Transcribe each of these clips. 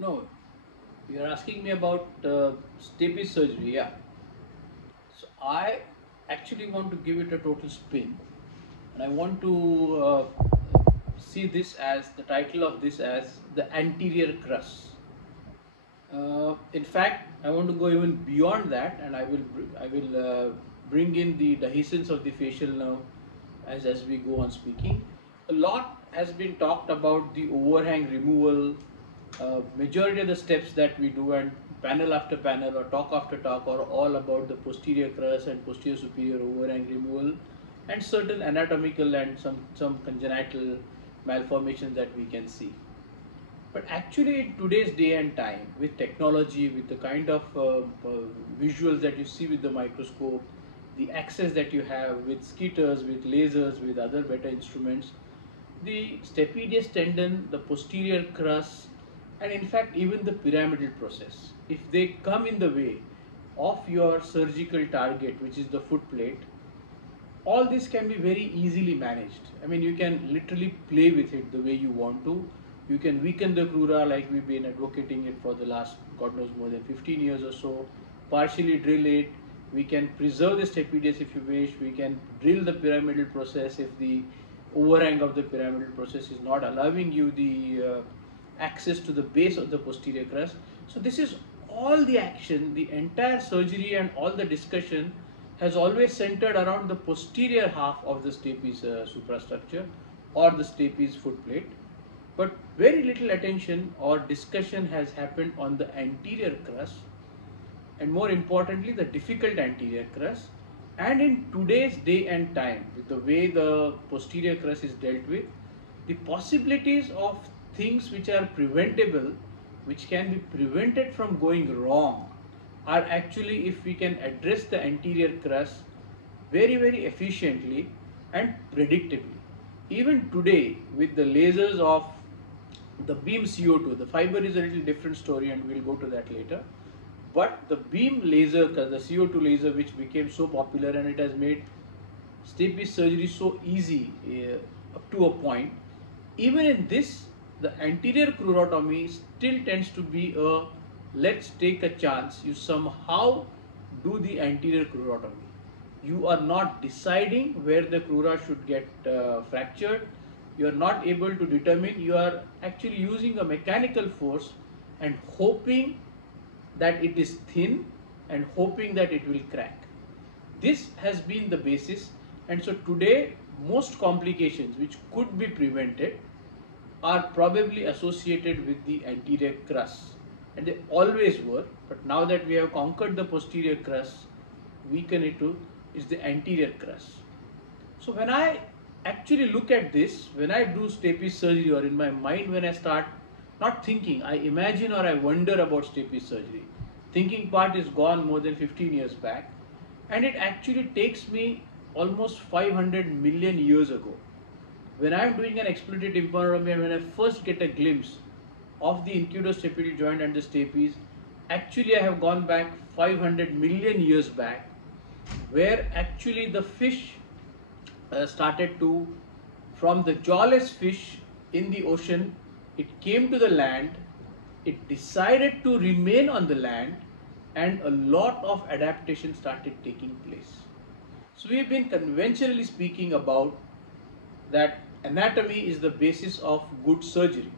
No, you're asking me about Stapes surgery, yeah. So I actually want to give it a total spin, and I want to see this as the title of this as the anterior crus. In fact, I want to go even beyond that, and I will bring in the dehiscence of the facial nerve as we go on speaking. A lot has been talked about the overhang removal. Majority of the steps that we do, and panel after panel or talk after talk, are all about the posterior crus and posterior superior overhang removal, and certain anatomical and some congenital malformations that we can see. But actually, in today's day and time, with technology, with the kind of visuals that you see with the microscope, the access that you have with skeeters, with lasers, with other better instruments, the stapedius tendon, the posterior crus, and in fact even the pyramidal process, if they come in the way of your surgical target, which is the foot plate, all this can be very easily managed. I mean, you can literally play with it the way you want to. You can weaken the crura like we've been advocating it for the last, God knows, more than 15 years or so. Partially drill it. We can preserve the stapedius if you wish. We can drill the pyramidal process if the overhang of the pyramidal process is not allowing you the access to the base of the posterior crust. So this is all the action, the entire surgery and all the discussion has always centered around the posterior half of the stapes suprastructure or the stapes foot plate. But very little attention or discussion has happened on the anterior crust, and more importantly the difficult anterior crust. And in today's day and time, with the way the posterior crust is dealt with, the possibilities of things which are preventable, which can be prevented from going wrong, are actually, if we can address the anterior crust very efficiently and predictably. Even today, with the lasers of the beam CO2, the fiber is a little different story and we'll go to that later. But the beam laser, the CO2 laser, which became so popular and it has made stapes surgery so easy up to a point, even in this, the anterior crurotomy still tends to be a let's take a chance. You somehow do the anterior crurotomy. You are not deciding where the crura should get fractured. You are not able to determine. You are actually using a mechanical force and hoping that it is thin and hoping that it will crack. This has been the basis, and so today most complications which could be prevented are probably associated with the anterior crus, and they always were, but now that we have conquered the posterior crus, weaken it to is the anterior crus. So when I actually look at this, when I do stapes surgery, or in my mind when I start not thinking, I imagine or I wonder about stapes surgery. Thinking part is gone more than 15 years back, and it actually takes me almost 500 million years ago. When I am doing an expletive tympanotomy and when I first get a glimpse of the incudostapedial joint and the stapes, actually I have gone back 500 million years back, where actually the fish started to, from the jawless fish in the ocean, it came to the land, it decided to remain on the land, and a lot of adaptation started taking place. So we have been conventionally speaking about that anatomy is the basis of good surgery.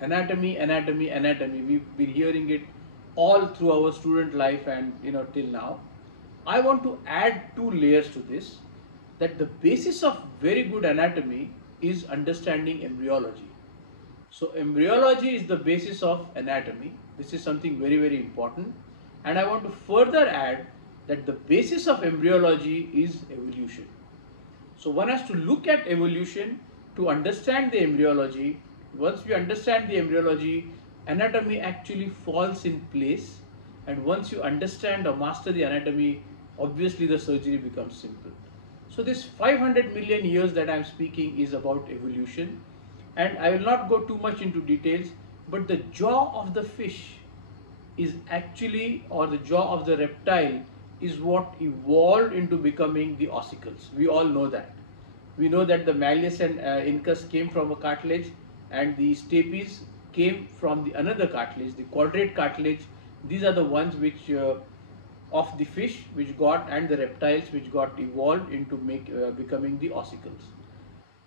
Anatomy, anatomy, anatomy. We've been hearing it all through our student life and till now. I want to add two layers to this, that the basis of very good anatomy is understanding embryology. So embryology is the basis of anatomy. This is something very important. And I want to further add that the basis of embryology is evolution. So one has to look at evolution to understand the embryology. Once we understand the embryology, anatomy actually falls in place. And once you understand or master the anatomy, obviously the surgery becomes simple. So this 500 million years that I am speaking is about evolution. And I will not go too much into details, but the jaw of the fish is actually, or the jaw of the reptile is what evolved into becoming the ossicles. We all know that. We know that the malleus and incus came from a cartilage, and the stapes came from the another cartilage, the quadrate cartilage. These are the ones which of the fish which got, and the reptiles which got evolved into becoming the ossicles.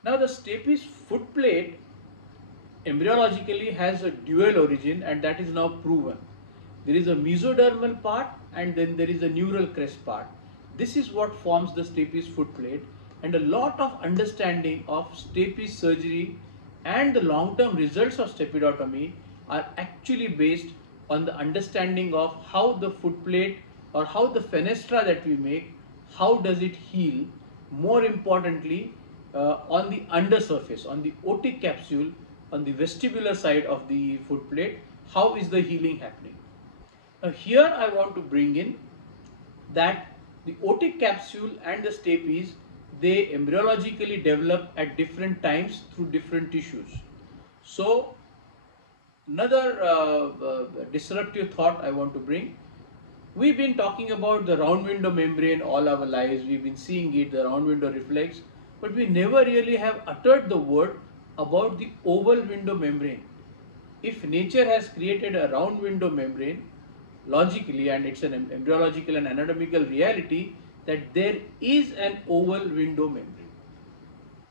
Now the stapes foot plate embryologically has a dual origin, and that is now proven. There is a mesodermal part and then there is a neural crest part. This is what forms the stapes foot plate, and a lot of understanding of stapes surgery and the long-term results of stapedotomy are actually based on the understanding of how the foot plate or how the fenestra that we make, how does it heal, more importantly on the undersurface, on the otic capsule, on the vestibular side of the foot plate, how is the healing happening. Now here I want to bring in that the otic capsule and the stapes, they embryologically develop at different times through different tissues. So another disruptive thought I want to bring. We've been talking about the round window membrane all our lives. We've been seeing it, the round window reflex, but we never really have uttered the word about the oval window membrane. If nature has created a round window membrane, logically, and it's an embryological and anatomical reality, that there is an oval window membrane.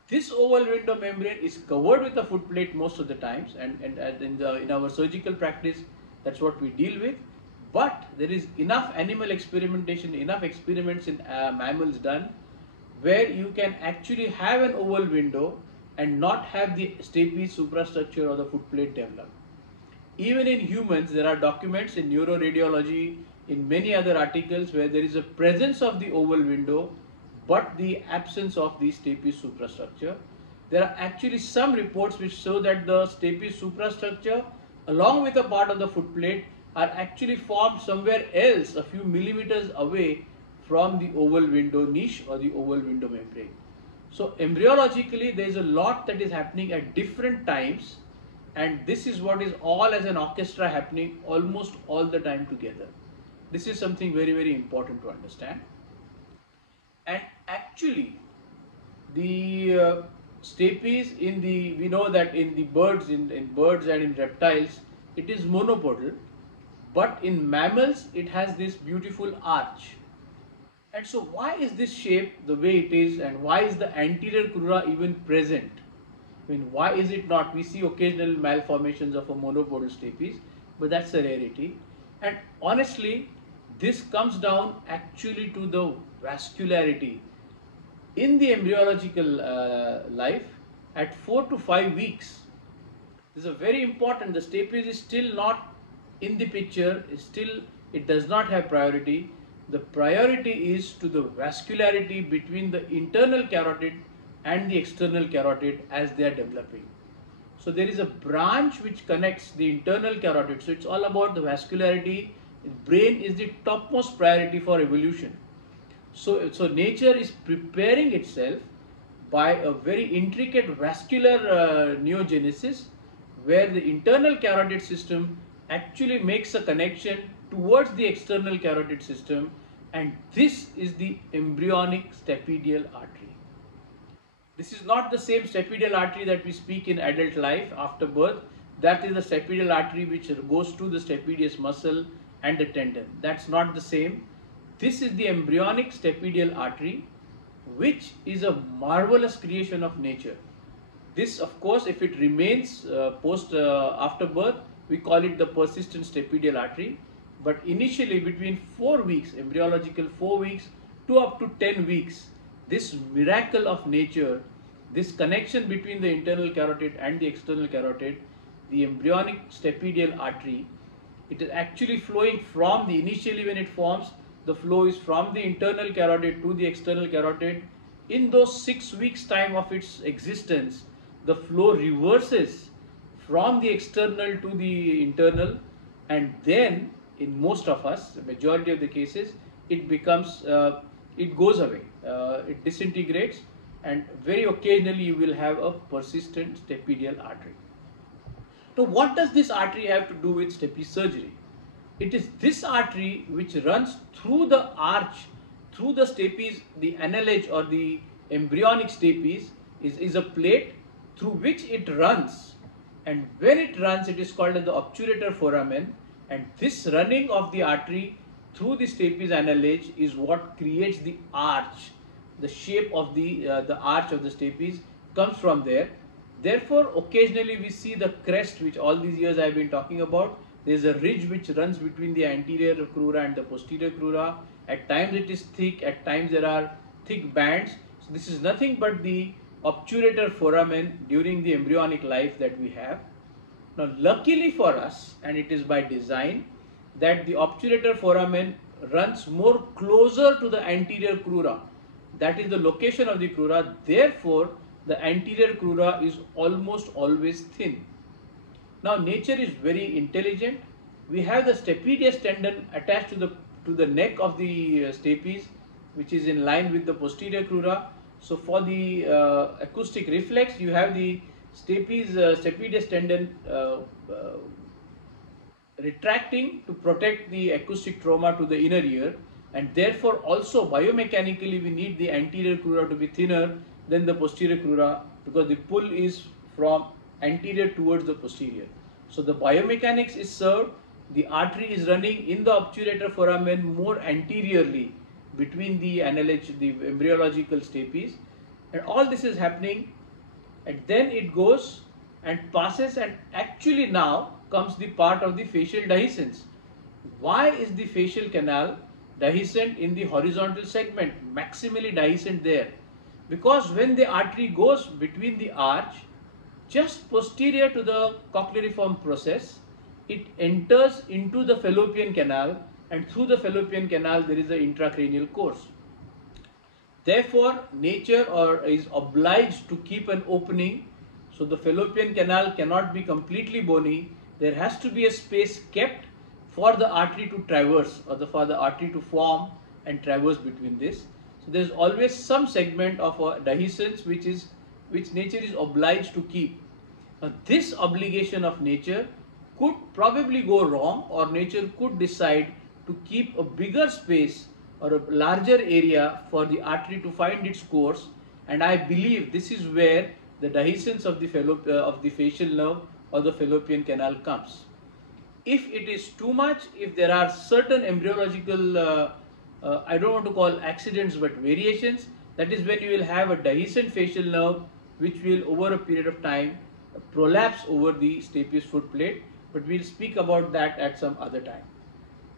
This oval window membrane is covered with a foot plate most of the times, and in our surgical practice, that's what we deal with. But there is enough animal experimentation, enough experiments in mammals done, where you can actually have an oval window and not have the stapes suprastructure or the foot plate develop. Even in humans, there are documents in neuroradiology, in many other articles, where there is a presence of the oval window but the absence of the stapes suprastructure. There are actually some reports which show that the stapes suprastructure along with a part of the foot plate are actually formed somewhere else, a few millimeters away from the oval window niche or the oval window membrane. So embryologically there is a lot that is happening at different times, and this is what is all as an orchestra happening almost all the time together. This is something very, very important to understand. And actually the stapes in the, we know that in the birds, in birds and in reptiles, it is monopodal, but in mammals it has this beautiful arch. And so why is this shape the way it is, and why is the anterior crura even present? I mean, why is it not? We see occasional malformations of a monopodal stapes, but that's a rarity. And honestly, this comes down actually to the vascularity. In the embryological life, at 4 to 5 weeks, this is a very important, the stapes is still not in the picture, it does not have priority. The priority is to the vascularity between the internal carotid and the external carotid as they are developing. So there is a branch which connects the internal carotid. So it's all about the vascularity. Brain is the topmost priority for evolution. So nature is preparing itself by a very intricate vascular neogenesis, where the internal carotid system actually makes a connection towards the external carotid system, and this is the embryonic stapedial artery. This is not the same stapedial artery that we speak in adult life after birth. That is the stapedial artery which goes to the stapedius muscle and the tendon. That's not the same. This is the embryonic stapedial artery, which is a marvelous creation of nature. This, of course, if it remains after birth, we call it the persistent stapedial artery. But initially, between 4 weeks, embryological 4 weeks to up to 10 weeks, this miracle of nature, this connection between the internal carotid and the external carotid, the embryonic stapedial artery, it is actually flowing from the, initially when it forms, the flow is from the internal carotid to the external carotid. In those 6 weeks time of its existence, the flow reverses from the external to the internal, and then in most of us, the majority of the cases, it becomes, it goes away, it disintegrates, and very occasionally you will have a persistent stapedial artery. Now what does this artery have to do with stapes surgery? It is this artery which runs through the arch, through the stapes, the annelage or the embryonic stapes is a plate through which it runs and when it runs, it is called as the obturator foramen, and this running of the artery through the stapes annulage is what creates the arch. The shape of the arch of the stapes comes from there. Therefore, occasionally we see the crest, which all these years I have been talking about. There is a ridge which runs between the anterior crura and the posterior crura. At times it is thick, at times there are thick bands. So this is nothing but the obturator foramen during the embryonic life that we have. Now, luckily for us, and it is by design, that the obturator foramen runs more closer to the anterior crura. That is the location of the crura. Therefore, the anterior crura is almost always thin. Now, nature is very intelligent. We have the stapedius tendon attached to the neck of the stapes, which is in line with the posterior crura. So, for the acoustic reflex, you have the stapedius tendon retracting to protect the acoustic trauma to the inner ear, and therefore also biomechanically we need the anterior crura to be thinner than the posterior crura, because the pull is from anterior towards the posterior. So the biomechanics is served. The artery is running in the obturator foramen more anteriorly between the annulage, the embryological stapes, and all this is happening, and then it goes and passes, and actually now comes the part of the facial dehiscence. Why is the facial canal dehiscent in the horizontal segment, maximally dehiscent there? Because when the artery goes between the arch, just posterior to the cochleariform process, it enters into the fallopian canal, and through the fallopian canal there is an intracranial course. Therefore, nature is obliged to keep an opening, so the fallopian canal cannot be completely bony. There has to be a space kept for the artery to traverse, or for the artery to form and traverse between this. So there is always some segment of a dehiscence which nature is obliged to keep. Now, this obligation of nature could probably go wrong, or nature could decide to keep a bigger space or a larger area for the artery to find its course, and I believe this is where the dehiscence of the facial nerve or the fallopian canal comes. If it is too much, if there are certain embryological, I don't want to call accidents but variations, that is when you will have a dehiscent facial nerve which will over a period of time prolapse over the stapes foot plate, but we'll speak about that at some other time.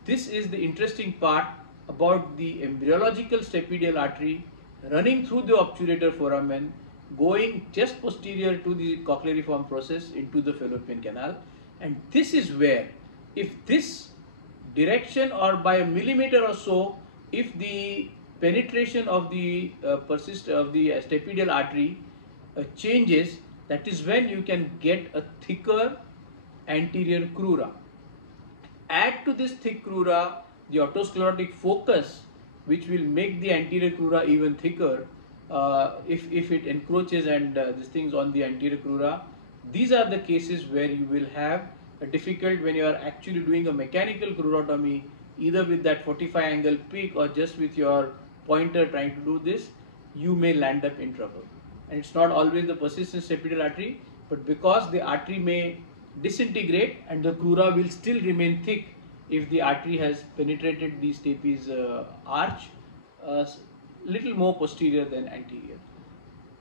This is the interesting part about the embryological stapedial artery running through the obturator foramen, going just posterior to the cochleariform process into the fallopian canal, and this is where, if this direction or by a millimeter or so, if the penetration of the stapedial artery changes, that is when you can get a thicker anterior crura. Add to this thick crura the otosclerotic focus, which will make the anterior crura even thicker if it encroaches and these things on the anterior crura. These are the cases where you will have a difficult when you are actually doing a mechanical crurotomy, either with that 45 angle peak or just with your pointer trying to do this, you may land up in trouble. And it's not always the persistent stapedial artery, but because the artery may disintegrate and the crura will still remain thick if the artery has penetrated the stapes arch little more posterior than anterior.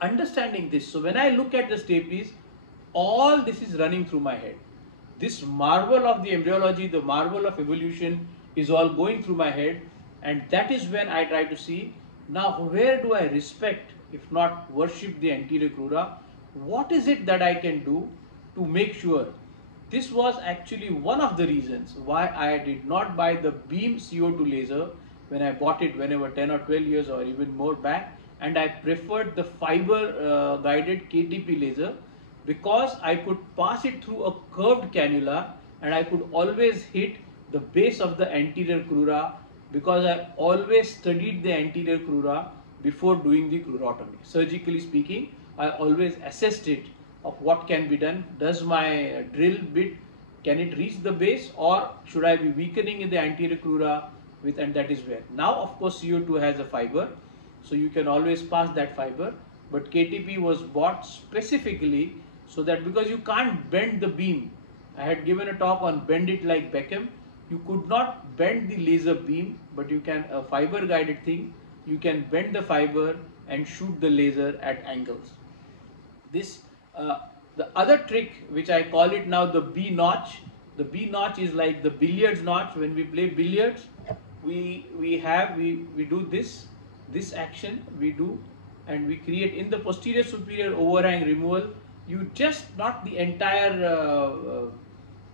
Understanding this, so when I look at the stapes, all this is running through my head. This marvel of the embryology, the marvel of evolution is all going through my head, and that is when I try to see, now where do I respect, if not worship, the anterior crura? What is it that I can do to make sure? This was actually one of the reasons why I did not buy the beam CO2 laser when I bought it whenever 10 or 12 years or even more back, and I preferred the fiber guided KTP laser, because I could pass it through a curved cannula and I could always hit the base of the anterior crura, because I always studied the anterior crura before doing the crurotomy. Surgically speaking, I always assessed it of what can be done. Does my drill bit, can it reach the base, or should I be weakening in the anterior crura with, and that is where. Now of course CO2 has a fiber, so you can always pass that fiber, but KTP was bought specifically So that because you can't bend the beam, I had given a talk on bend it like Beckham. You could not bend the laser beam, but you can, a fiber guided thing, you can bend the fiber and shoot the laser at angles. This uh, the other trick, which I call it now the B notch. The B notch is like the billiards notch. When we play billiards, we do this action we do, and we create in the posterior superior overhang removal. You just not the entire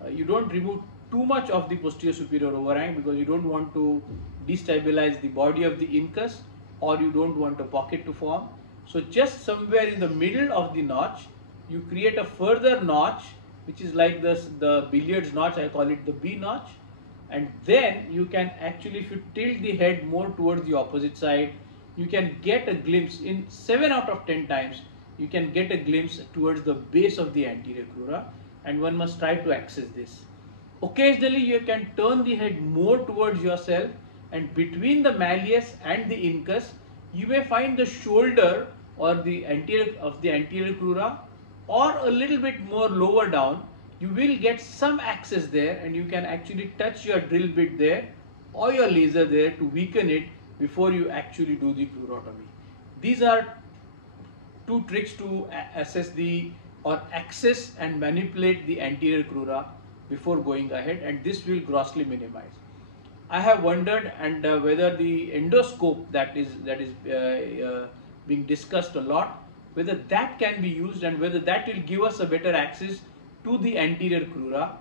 you don't remove too much of the posterior superior overhang, because you don't want to destabilize the body of the incus, or you don't want a pocket to form. So just somewhere in the middle of the notch, you create a further notch, which is like this, the billiards notch, I call it the B notch. And then you can actually, if you tilt the head more towards the opposite side, you can get a glimpse in 7 out of 10 times. You can get a glimpse towards the base of the anterior crura, and one must try to access this. Occasionally you can turn the head more towards yourself, and between the malleus and the incus, you may find the shoulder or the anterior of the anterior crura, or a little bit more lower down. You will get some access there, and you can actually touch your drill bit there or your laser there to weaken it before you actually do the crurotomy. These are two tricks to assess the or access and manipulate the anterior crura before going ahead, and this will grossly minimize. I have wondered and whether the endoscope that is being discussed a lot, whether that can be used and whether that will give us a better access to the anterior crura.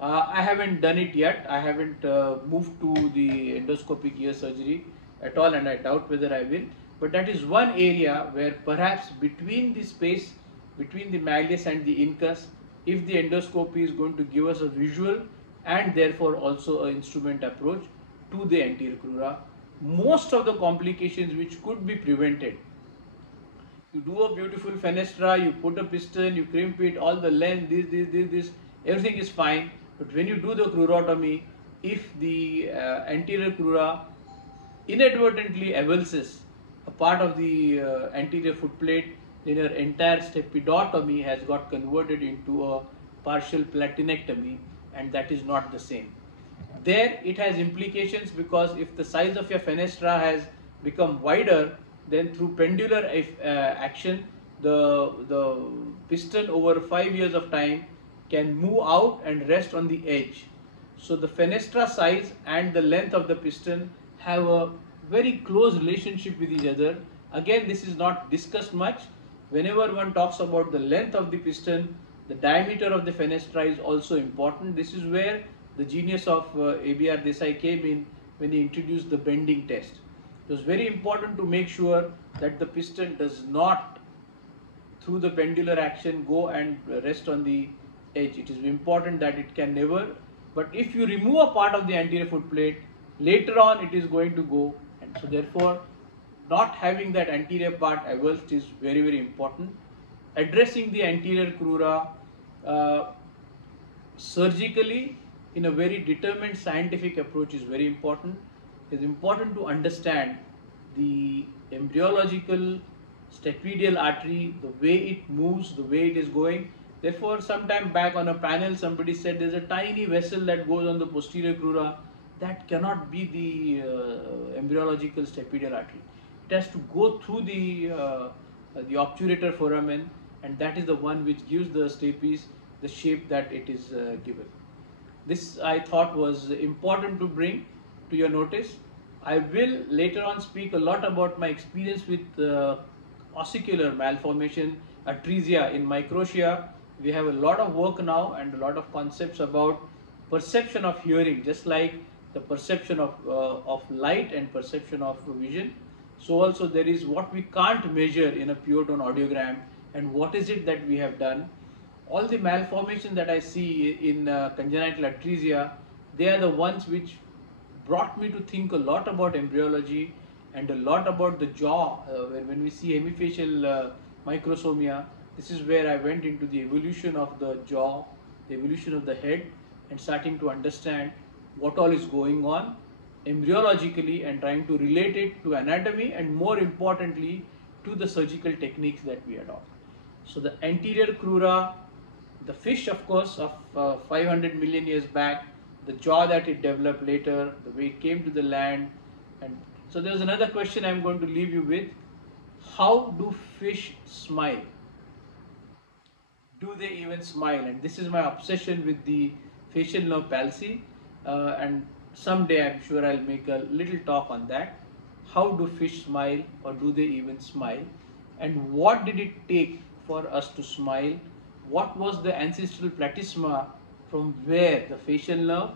I haven't done it yet. I haven't moved to the endoscopic ear surgery at all, and I doubt whether I will. But that is one area where perhaps between the space between the malleus and the incus, if the endoscopy is going to give us a visual and therefore also an instrument approach to the anterior crura, most of the complications which could be prevented. You do a beautiful fenestra, you put a piston, you crimp it, all the length, this, everything is fine. But when you do the crurotomy, if the anterior crura inadvertently avulses a part of the anterior foot plate, then your entire stepidotomy has got converted into a partial platinectomy, and that is not the same. There it has implications, because if the size of your fenestra has become wider, then through pendular action, the piston over 5 years of time can move out and rest on the edge. So the fenestra size and the length of the piston have a very close relationship with each other. Again, this is not discussed much. Whenever one talks about the length of the piston, the diameter of the fenestra is also important. This is where the genius of ABR Desai came in when he introduced the bending test. It was very important to make sure that the piston does not, through the pendular action, go and rest on the edge. It is important that it can never, but if you remove a part of the anterior foot plate, later on it is going to go, and so therefore not having that anterior part avulsed is very, very important. Addressing the anterior crura surgically in a very determined scientific approach is very important. It is important to understand the embryological stapedial artery, the way it moves, the way it is going. Therefore, some time back on a panel, somebody said there's a tiny vessel that goes on the posterior crura. That cannot be the embryological stapedial artery. It has to go through the obturator foramen, and that is the one which gives the stapes the shape that it is given. This I thought was important to bring to your notice. I will later on speak a lot about my experience with ossicular malformation, atresia in microtia. We have a lot of work now and a lot of concepts about perception of hearing, just like the perception of light and perception of vision. So also there is what we can't measure in a pure tone audiogram, and what is it that we have done. All the malformations that I see in congenital atresia, they are the ones which brought me to think a lot about embryology and a lot about the jaw. When we see hemifacial microsomia, this is where I went into the evolution of the jaw, the evolution of the head, and starting to understand what all is going on embryologically and trying to relate it to anatomy and more importantly to the surgical techniques that we adopt. So the anterior crura, the fish, of course, of 500 million years back, the jaw that it developed later, the way it came to the land. And so there's another question I'm going to leave you with. How do fish smile? Do they even smile? And this is my obsession with the facial nerve palsy. And someday I'm sure I'll make a little talk on that. How do fish smile, or do they even smile? And what did it take for us to smile? What was the ancestral platysma from where the facial nerve?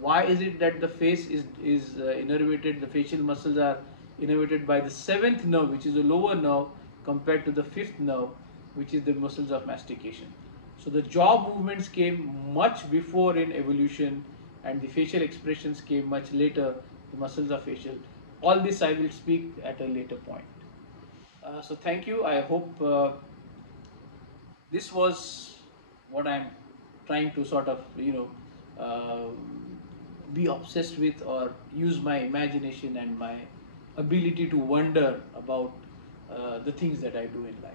Why is it that the face is innervated, the facial muscles are innervated by the seventh nerve, which is a lower nerve, compared to the fifth nerve, which is the muscles of mastication. So the jaw movements came much before in evolution, and the facial expressions came much later, the muscles are facial. All this I will speak at a later point. So thank you. I hope this was what I'm trying to sort of, be obsessed with, or use my imagination and my ability to wonder about the things that I do in life.